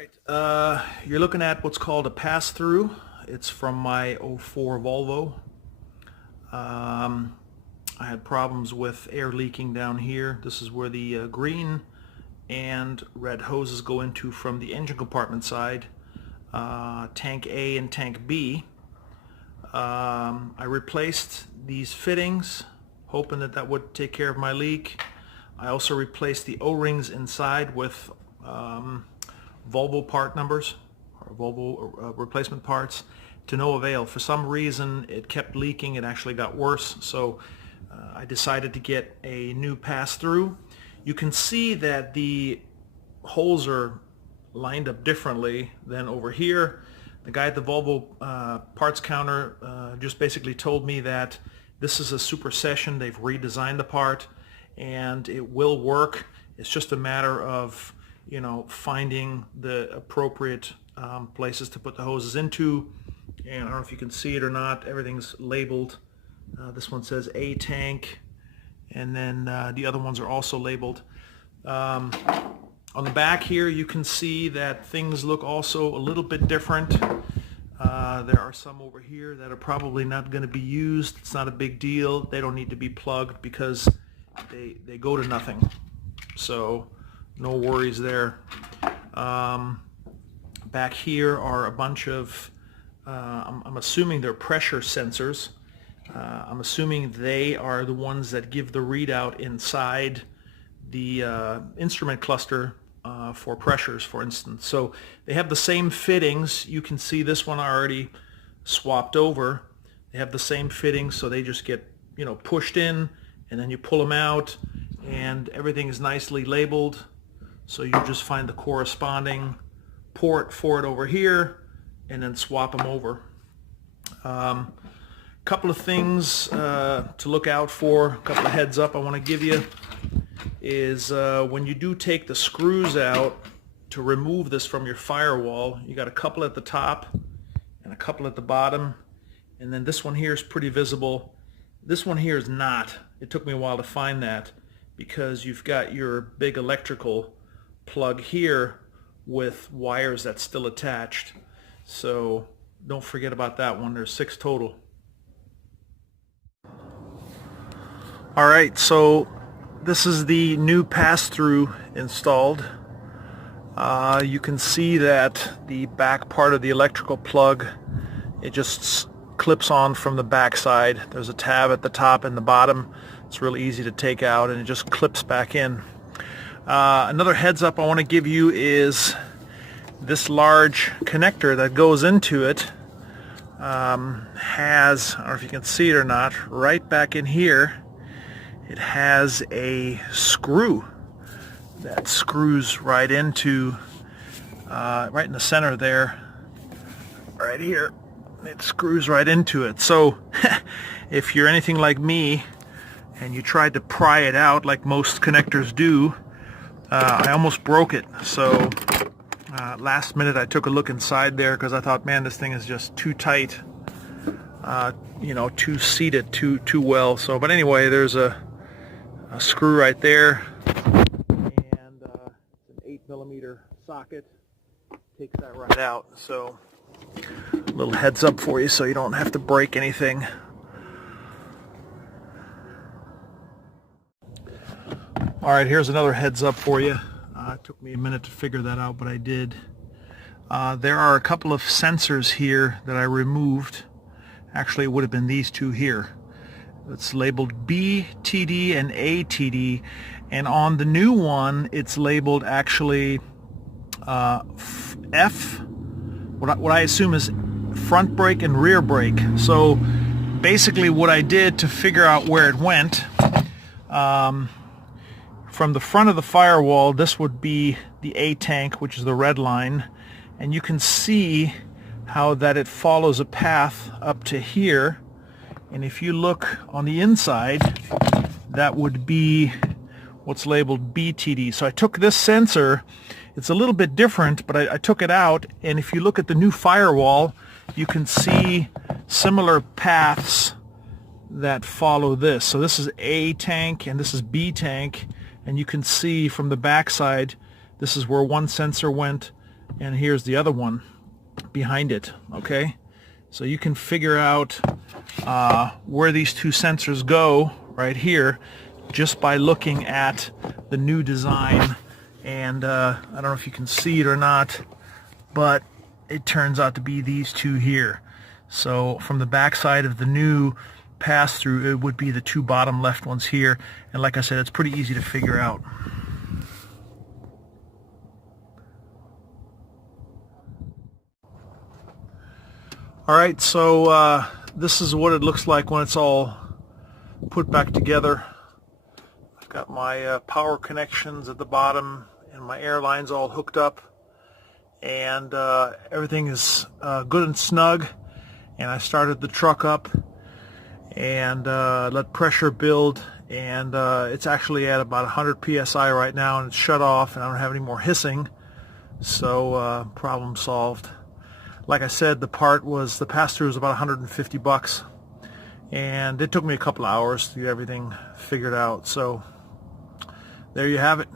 Alright, you're looking at what's called a pass-through. It's from my '04 Volvo. I had problems with air leaking down here. This is where the green and red hoses go into from the engine compartment side, tank A and tank B. I replaced these fittings, hoping that would take care of my leak. I also replaced the O-rings inside with Volvo part numbers, or Volvo replacement parts, to no avail. For some reason it kept leaking. It actually got worse, so I decided to get a new pass-through. You can see that the holes are lined up differently than over here. The guy at the Volvo parts counter just basically told me that this is a supersession. They've redesigned the part and it will work. It's just a matter of, you know, finding the appropriate places to put the hoses into. And I don't know if you can see it or not, everything's labeled. This one says A tank, and then the other ones are also labeled. On the back here you can see that things look also a little bit different. There are some over here that are probably not going to be used. It's not a big deal. They don't need to be plugged because they go to nothing. So no worries there. Back here are a bunch of, I'm assuming they're pressure sensors. I'm assuming they are the ones that give the readout inside the instrument cluster for pressures, for instance. So they have the same fittings. You can see this one already swapped over. They have the same fittings, so they just get, you know, pushed in, and then you pull them out, and everything is nicely labeled. So you just find the corresponding port for it over here, and then swap them over. Couple of things to look out for, a couple of heads up I want to give you is when you do take the screws out to remove this from your firewall, you got a couple at the top and a couple at the bottom, and then this one here is pretty visible. This one here is not. It took me a while to find that because you've got your big electrical plug here with wires that's still attached, so don't forget about that one. There's 6 total. Alright, so this is the new pass-through installed. You can see that the back part of the electrical plug, it just clips on from the back side. There's a tab at the top and the bottom. It's really easy to take out and it just clips back in. Another heads up I want to give you is this large connector that goes into it has, I don't know if you can see it or not, right back in here it has a screw that screws right into, right in the center there, right here. It screws right into it. So if you're anything like me and you tried to pry it out like most connectors do, I almost broke it. So last minute I took a look inside there because I thought, man, this thing is just too tight, you know, too seated too well. So, but anyway, there's a screw right there, and it's an 8mm socket. Takes that right out. So a little heads up for you so you don't have to break anything. Alright, here's another heads up for you. It took me a minute to figure that out, but I did. There are a couple of sensors here that I removed. Actually, it would have been these two here. It's labeled BTD and ATD, and on the new one it's labeled actually F, what I assume is front brake and rear brake. So basically what I did to figure out where it went, from the front of the firewall, this would be the A tank, which is the red line, and you can see how that it follows a path up to here. And if you look on the inside, that would be what's labeled BTD. So I took this sensor. It's a little bit different, but I took it out, and if you look at the new firewall, you can see similar paths that follow this. So this is A tank and this is B tank, and you can see from the back side, this is where one sensor went, and here's the other one behind it. Okay, so you can figure out where these two sensors go right here just by looking at the new design. And I don't know if you can see it or not, but it turns out to be these two here. So from the back side of the new pass-through, it would be the two bottom left ones here. And like I said, it's pretty easy to figure out. Alright, so this is what it looks like when it's all put back together. I've got my power connections at the bottom and my airlines all hooked up, and everything is good and snug. And I started the truck up and let pressure build, and it's actually at about 100 psi right now, and it's shut off and I don't have any more hissing, so problem solved. Like I said, the pass-through was about 150 bucks, and it took me a couple hours to get everything figured out. So there you have it.